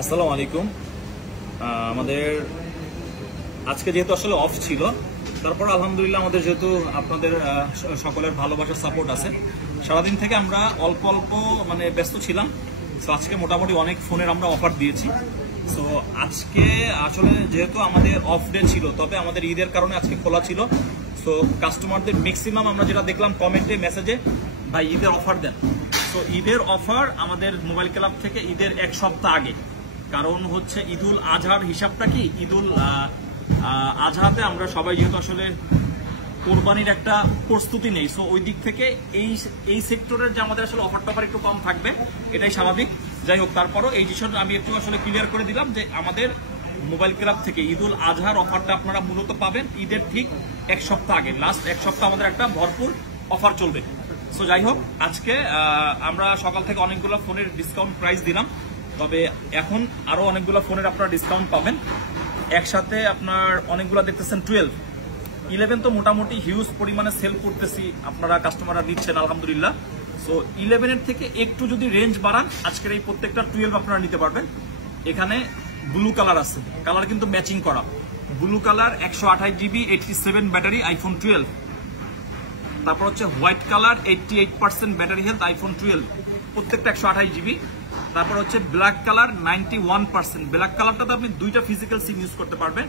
আসসালামু আলাইকুম। আমাদের আজকে যেহেতু আসলে অফ ছিল, তারপর আলহামদুলিল্লাহ আমাদের যেহেতু আপনাদের সকলের ভালোবাসার সাপোর্ট আছে, সারাদিন থেকে আমরা অল্প অল্প ব্যস্ত ছিলাম। সো আজকে মোটামুটি অনেক ফোনের আমরা অফার দিয়েছি। সো আজকে আসলে যেহেতু আমাদের অফ ডে ছিল, তবে আমাদের ঈদের কারণে আজকে খোলা ছিল। সো কাস্টমারদের ম্যাক্সিমাম আমরা যেটা দেখলাম কমেন্টে, মেসেজে, ভাই ঈদের অফার দেন। তো ঈদের অফার আমাদের মোবাইল ক্লাব থেকে ঈদের এক সপ্তাহ আগে, কারণ হচ্ছে ঈদুল আজহার হিসাবটা কি, ঈদুল আজহাতে আমরা সবাই যেহেতু আসলে কোরবানির একটা প্রস্তুতি নেই, সো ওই দিক থেকে এই সেক্টরের যে আমাদের আসলে অফার টফার একটু কম থাকবে, এটাই স্বাভাবিক। যাই হোক, তারপরও এই জিনিসটা আমি একটু আসলে ক্লিয়ার করে দিলাম যে আমাদের মোবাইল ক্লাব থেকে ঈদুল আজহার অফারটা আপনারা মূলত পাবেন ঈদের ঠিক এক সপ্তাহ আগে। লাস্ট এক সপ্তাহ আমাদের একটা ভরপুর অফার চলবে। সো যাই হোক, আজকে আমরা সকাল থেকে অনেকগুলো ফোনের ডিসকাউন্ট প্রাইস দিলাম, তবে এখন আরো অনেকগুলো ফোনের আপনারা ডিসকাউন্ট পাবেন একসাথে। আপনার অনেকগুলো দেখতেছেন 11 তো মোটামুটি হিউজ পরিমাণে সেল করতেছি, আপনারা কাস্টমাররা দিচ্ছেন আলহামদুলিল্লাহ। সো 11 থেকে একটু যদি রেঞ্জ বাড়ান, আজকের এই প্রত্যেকটা 12 আপনারা নিতে পারবেন। এখানে ব্লু কালার আছে, কালার কিন্তু ম্যাচিং করা। Blue colour 128 GB 87 battery iPhone 12। তারপর হচ্ছে white colour 88% battery health iPhone 12, প্রত্যেকটা 128 GB। তারপর হচ্ছে ব্ল্যাক কালার 91%। ব্ল্যাক কালারটাতে আপনি দুইটা ফিজিক্যাল সিম ইউজ করতে পারবেন।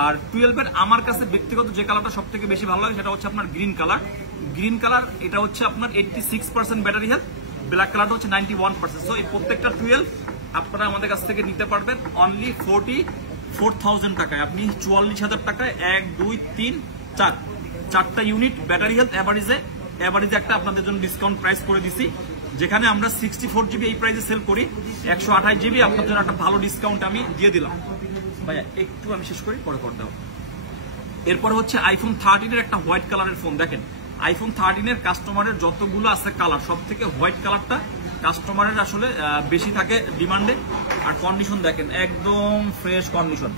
আর 12 আমার কাছে ব্যক্তিগত যে কালারটা সব থেকে বেশি ভালো লাগে সেটা হচ্ছে আপনার গ্রিন কালার। গ্রিন কালার এটা হচ্ছে আপনার 86% ব্যাটারি হেলথ, ব্ল্যাক কালারটা হচ্ছে 91%। সো এই প্রত্যেকটা 12 আপনারা আমাদের কাছ থেকে নিতে পারবেন অনলি 44,000 টাকায়। আপনি 44,000 টাকায় 1 2 3 4 চারটা ইউনিট ব্যাটারি হেলথ এভারেজে একটা আপনাদের জন্য ডিসকাউন্ট প্রাইস করে দিছি। যেখানে আমরা 64 GB এই প্রাইসে সেল করি, 128 GB আপনার জন্য একটা ভালো ডিসকাউন্ট আমি দিয়ে দিলাম। ভাইয়া একটু আমি শেষ করি, পরে করতে হবে। এরপরে হচ্ছে আইফোন 13 এর একটা হোয়াইট কালারের ফোন। দেখেন, আইফোন 13 এর কাস্টমারের যতগুলো আছে কালার, সব থেকে হোয়াইট কালারটা কাস্টমারের আসলে বেশি থাকে ডিমান্ডে। আর কন্ডিশন দেখেন, একদম ফ্রেশ কন্ডিশন।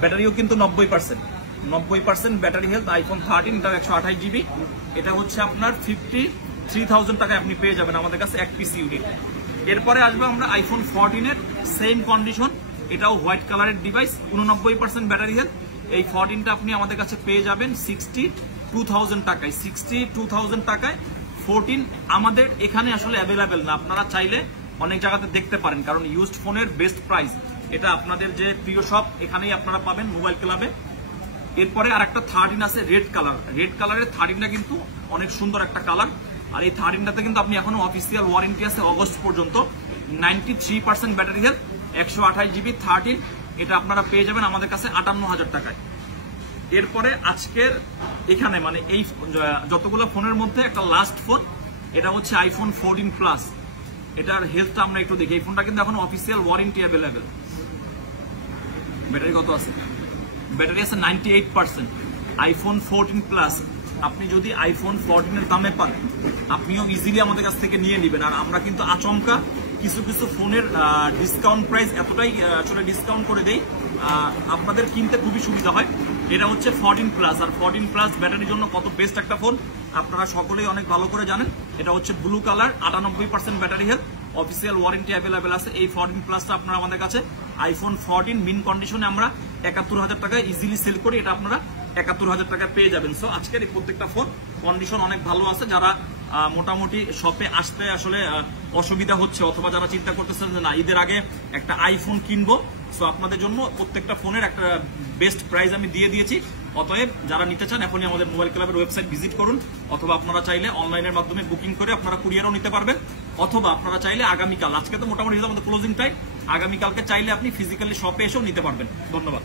ব্যাটারিও কিন্তু 90% ব্যাটারি হেলথ আইফোন 13, এটা 128 GB। এটা হচ্ছে আপনার 53,000 টাকায় আপনি পেয়ে যাবেন আমাদের কাছে এক পিস ইউনিট। এরপরে আসবে আমরা আইফোন 14 এর সেম কন্ডিশন, এটাও হোয়াইট কালারের ডিভাইস, 89% ব্যাটারি হেলথ। এই 14টা আপনি আমাদের কাছে পেয়ে যাবেন 62,000 টাকায়। 62,000 টাকায় 14 আমাদের এখানে আসলে অ্যাভেলেবেল না, আপনারা চাইলে অনেক জায়গাতে দেখতে পারেন, কারণ ইউজড ফোনের বেস্ট প্রাইস এটা আপনাদের যে প্রিয় শপ, এখানেই আপনারা পাবেন মোবাইল ক্লাবে। এরপরে আর একটা 13 আছে রেড কালার। রেড কালারের 13টা কিন্তু অনেক সুন্দর একটা কালার। আর এই 13টাতে কিন্তু আপনি এখনো অফিসিয়াল ওয়ারেন্টি আছে অগস্ট পর্যন্ত। 93% ব্যাটারি হেলথ, 128 GB 13, এটা আপনারা পেয়ে যাবেন আমাদের কাছে 58,000 টাকায়। এরপরে আজকের এখানে এই যতগুলো ফোনের মধ্যে একটা লাস্ট ফোন, এটা হচ্ছে আইফোন 14 প্লাস। এটার হেলথটা আমরা একটু দেখি। এই ফোনটা কিন্তু এখন অফিসিয়াল ওয়ারেন্টি অ্যাভেলেবেল। ব্যাটারি কত আছে? ব্যাটারি আছে 98%। আইফোন 14 প্লাস আপনি যদি আইফোন 14 এর দামে পান, আপনিও ইজিলি আমাদের কাছ থেকে নিয়ে নেবেন। আর আমরা কিন্তু আচমকা কিছু ফোনের ডিসকাউন্ট প্রাইস এতটাই আসলে ডিসকাউন্ট করে দেই, আপনাদের কিনতে খুবই সুবিধা হয়। এটা হচ্ছে 14 প্লাস। আর 14 প্লাস ব্যাটারির জন্য কত বেস্ট একটা ফোন আপনারা সকলেই অনেক ভালো করে জানেন। এটা হচ্ছে blue colour, 98% battery health, official warranty available আছে। এই 14 প্লাসটা আপনারা আমাদের কাছে আইফোন 14 মিন কন্ডিশনে আমরা 71,000 টাকায় ইজিলি সেল করি, এটা আপনারা 71,000 টাকায় পেয়ে যাবেন। সো আজকের এই প্রত্যেকটা ফোন কন্ডিশন অনেক ভালো আছে। যারা মোটামুটি শপে আসতে আসলে অসুবিধা হচ্ছে, অথবা যারা চিন্তা করতেছেন যে না ঈদের আগে একটা আইফোন কিনবো, সো আপনাদের জন্য প্রত্যেকটা ফোনের একটা বেস্ট প্রাইস আমি দিয়ে দিয়েছি। অতএব যারা নিতে চান এখনই আমাদের মোবাইল ক্লাবের ওয়েবসাইট ভিজিট করুন, অথবা আপনারা চাইলে অনলাইনের মাধ্যমে বুকিং করে আপনারা কুরিয়ারও নিতে পারবেন, অথবা আপনারা চাইলে আগামীকাল, আজকে তো মোটামুটি আমাদের ক্লোজিং টাইম, আগামীকালকে চাইলে আপনি ফিজিক্যালি শপে এসেও নিতে পারবেন। ধন্যবাদ।